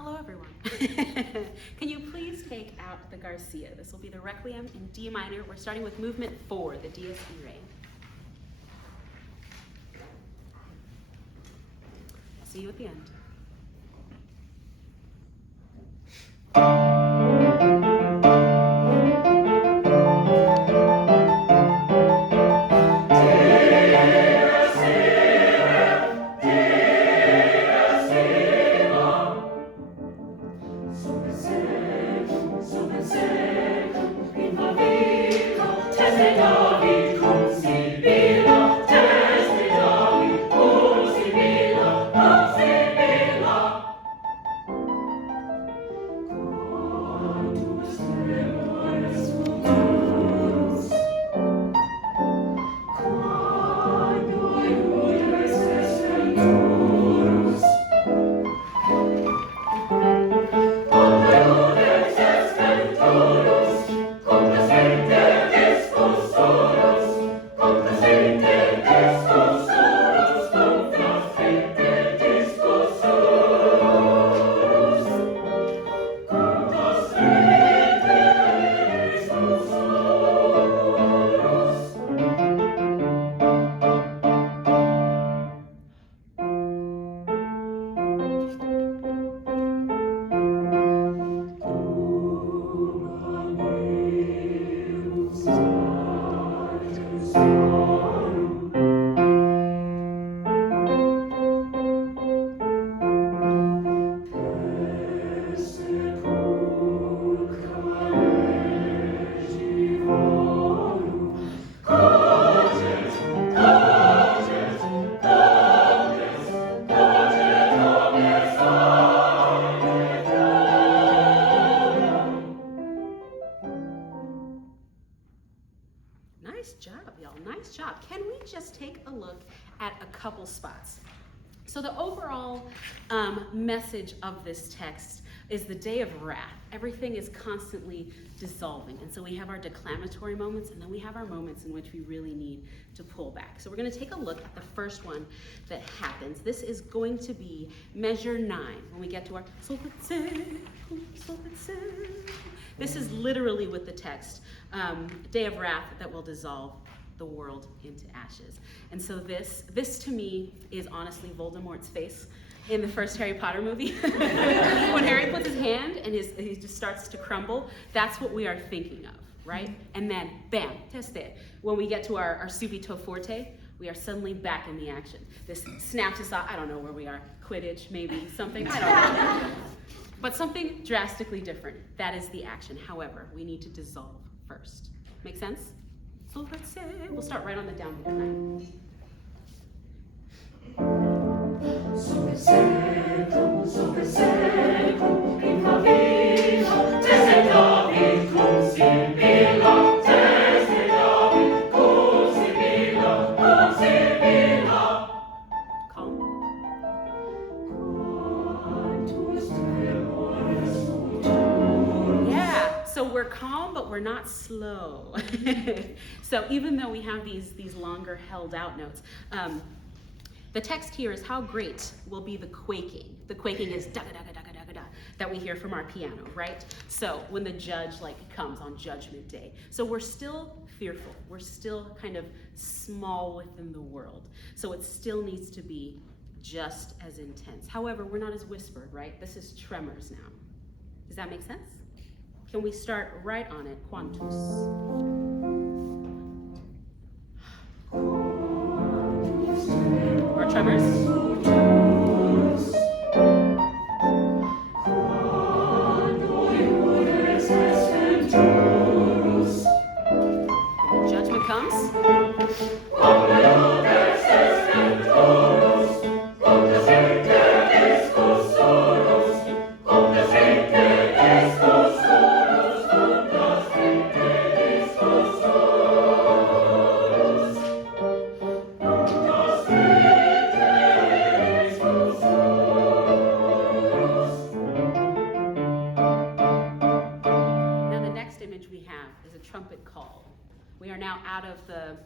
Hello, everyone. Can you please take out the Garcia? This will be the Requiem in D minor. We're starting with movement 4, the Dies Irae. I'll see you at the end. Nice job, y'all. Nice job. Can we just take a look at a couple spots? So the overall message of this text is the day of wrath. Everything is constantly dissolving. And so we have our declamatory moments, and then we have our moments in which we really need to pull back. So we're going to take a look at the first one that happens. This is going to be measure 9 when we get to our This is literally with the text, day of wrath that will dissolve the world into ashes. And so this to me is honestly Voldemort's face in the first Harry Potter movie. When Harry puts his hand and he just starts to crumble, that's what we are thinking of, right? And then, bam, test it. When we get to our subito forte, we are suddenly back in the action. This snaps us off, I don't know where we are, Quidditch, maybe, something, I don't know. But something drastically different. That is the action. However, we need to dissolve first. Make sense? So let's say, we'll start right on the down beat of 9. So we're calm, but we're not slow. So even though we have these longer held out notes, the text here is how great will be the quaking. The quaking is da da da da da da da that we hear from our piano, right? So when the judge comes on Judgment Day. So we're still fearful. We're still kind of small within the world. So it still needs to be just as intense. However, we're not as whispered, right? This is tremors now. Does that make sense? Can we start right on it? Quantus. More tremors. And judgment comes. Trumpet call. We are now out of the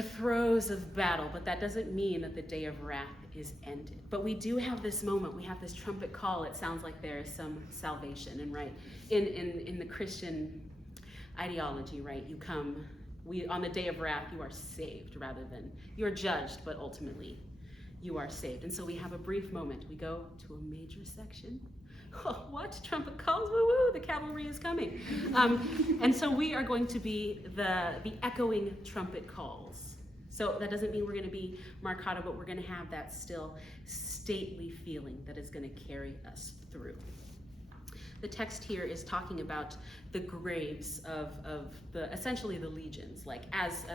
throes of battle, but that doesn't mean that the day of wrath is ended. But we do have this moment, we have this trumpet call. It sounds like there is some salvation, and right, in the Christian ideology, right, you come, on the day of wrath, you are saved rather than, you're judged, but ultimately you are saved. And so we have a brief moment. We go to a major section. Oh, what? Trumpet calls, woo woo, the cavalry is coming. And so we are going to be the echoing trumpet calls. So that doesn't mean we're going to be marcato, but we're going to have that still stately feeling that is going to carry us through. The text here is talking about the graves of essentially the legions, like as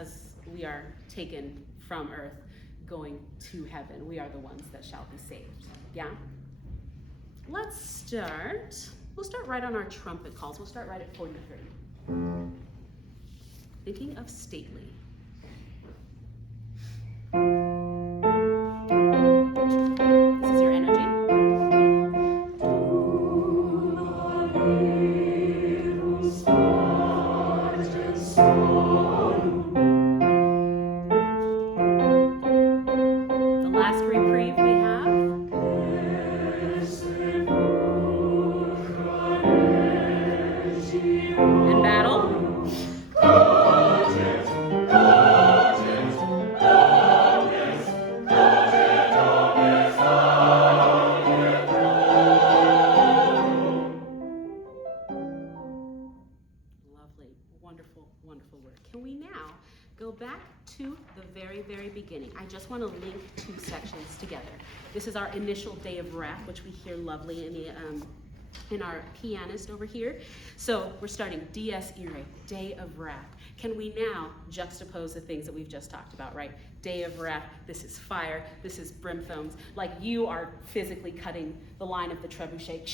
we are taken from earth, going to heaven, we are the ones that shall be saved. Yeah? Let's start. We'll start right on our trumpet calls. We'll start right at 43. Thinking of stately. This is your energy. The last reprieve we have. In battle. Lovely, wonderful, wonderful work. Can we now go back to the very, very beginning? I just want to link two sections together. This is our initial day of wrath, which we hear lovely in our pianist over here. So we're starting Dies Irae, day of wrath. Can we now juxtapose the things that we've just talked about, right? Day of wrath, this is fire, this is brimstones, like you are physically cutting the line of the trebuchet,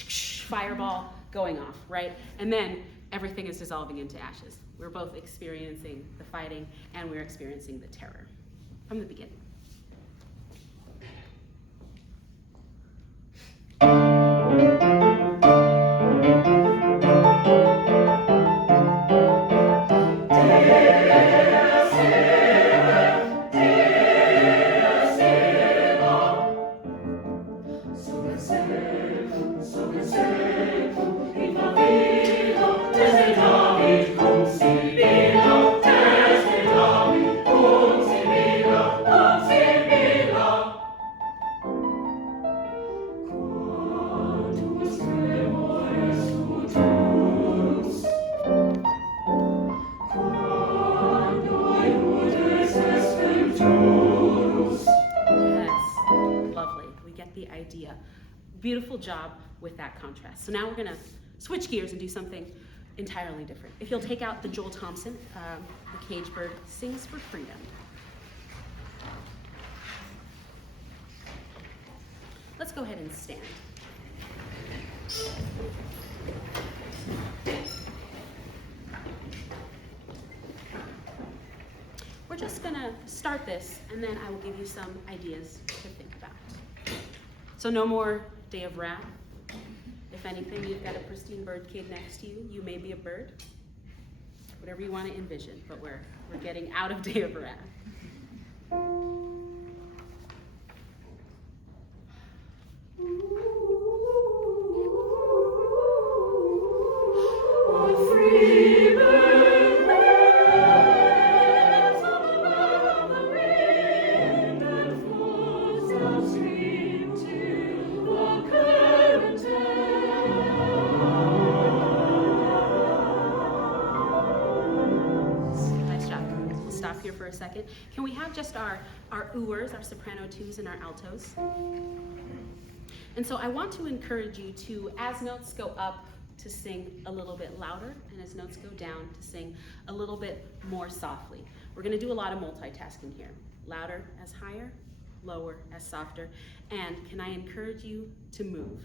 fireball going off, right? And then everything is dissolving into ashes. We're both experiencing the fighting and we're experiencing the terror from the beginning. Beautiful job with that contrast. So now we're going to switch gears and do something entirely different. If you'll take out the Joel Thompson, the cage bird sings for freedom. Let's go ahead and stand. We're just going to start this, and then I will give you some ideas to think about. So no more day of wrath. If anything, you've got a pristine bird cage next to you. You may be a bird. Whatever you want to envision, but we're getting out of day of wrath. For a second. Can we have just our ooers, our soprano twos and our altos? And so I want to encourage you to, as notes go up, to sing a little bit louder, and as notes go down, to sing a little bit more softly. We're going to do a lot of multitasking here. Louder as higher, lower as softer. And can I encourage you to move?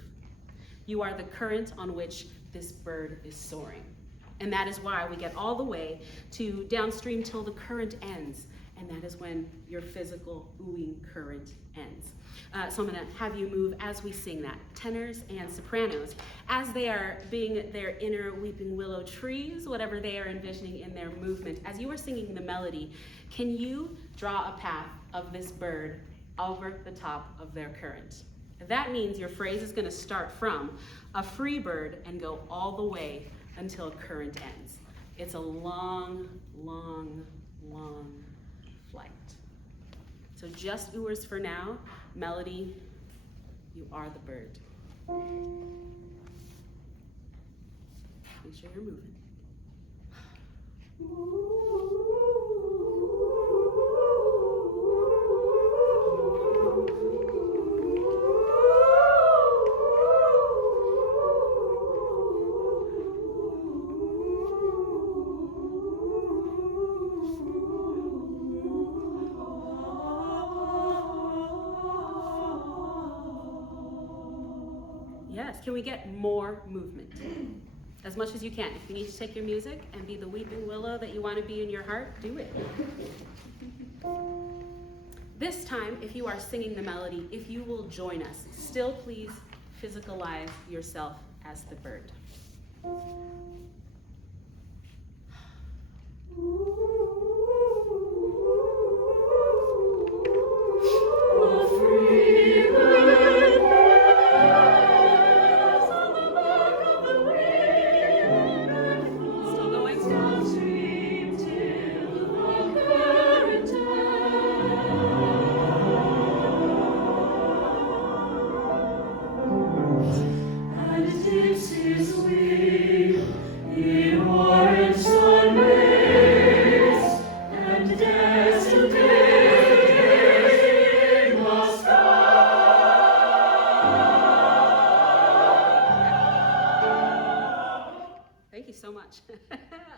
You are the current on which this bird is soaring. And that is why we get all the way to downstream till the current ends. And that is when your physical oohing current ends. So I'm gonna have you move as we sing that. Tenors and sopranos, as they are being their inner weeping willow trees, whatever they are envisioning in their movement, as you are singing the melody, can you draw a path of this bird over the top of their current. That means your phrase is going to start from a free bird and go all the way until current ends. It's a long, long, long flight. So just oars for now. Melody, you are the bird. Make sure you're moving. Yes, can we get more movement? As much as you can. If you need to take your music and be the weeping willow that you want to be in your heart, do it. This time, if you are singing the melody, if you will join us, still please physicalize yourself as the bird.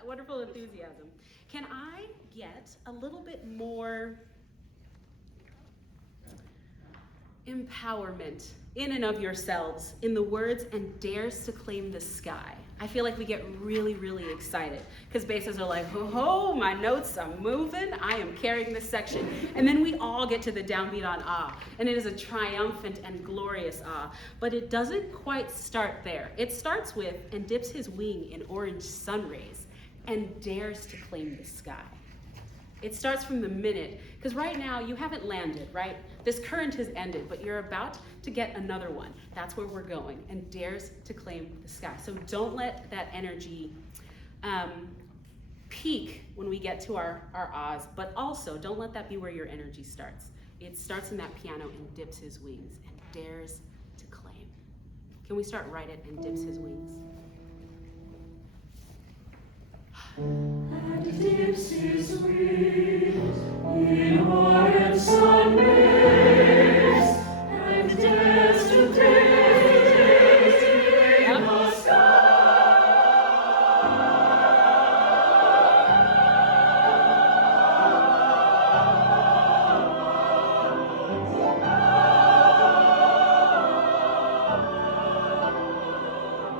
Wonderful enthusiasm. Can I get a little bit more empowerment in and of yourselves in the words "and dares to claim the sky"? I feel like we get really, really excited because basses are like, oh, my notes, I'm moving, I am carrying this section. And then we all get to the downbeat on ah, and it is a triumphant and glorious ah. But it doesn't quite start there. It starts with "and dips his wing in orange sun rays and dares to claim the sky." It starts from the minute, because right now you haven't landed, right? This current has ended, but you're about to get another one. That's where we're going, and dares to claim the sky. So don't let that energy peak when we get to our ahs, but also don't let that be where your energy starts. It starts in that piano and dips his wings and dares to claim. Can we start right at "and dips his wings"? And dips his wings in orange sun rays, and dares to gaze in the sky.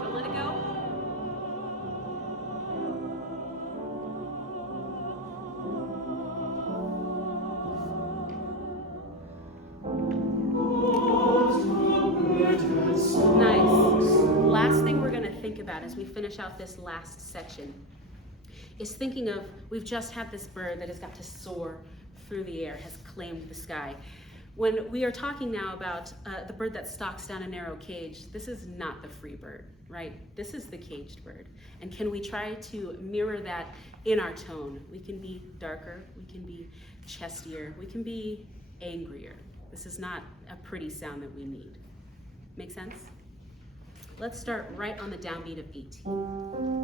Don't let it go. About as we finish out this last section is thinking of, we've just had this bird that has got to soar through the air, has claimed the sky. When we are talking now about the bird that stalks down a narrow cage, this is not the free bird, right? This is the caged bird. And can we try to mirror that in our tone? We can be darker, we can be chestier, we can be angrier. This is not a pretty sound that we need. Make sense? Let's start right on the downbeat of 18.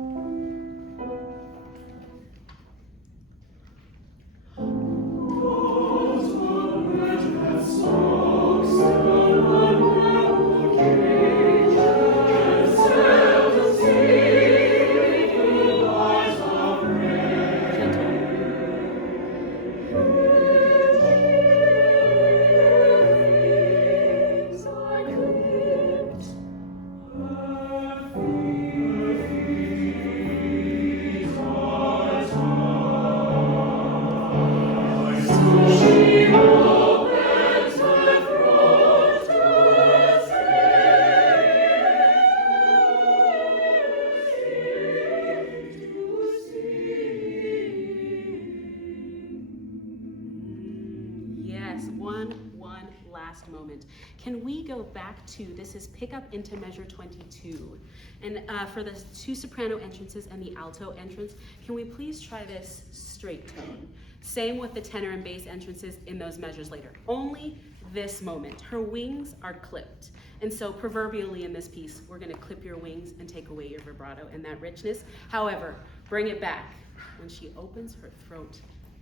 back to, this is pick up into measure 22. And for the two soprano entrances and the alto entrance, can we please try this straight tone? Same with the tenor and bass entrances in those measures later. Only this moment. Her wings are clipped. And so proverbially in this piece, we're gonna clip your wings and take away your vibrato and that richness. However, bring it back when she opens her throat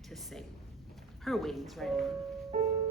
to sing. Her wings, right on.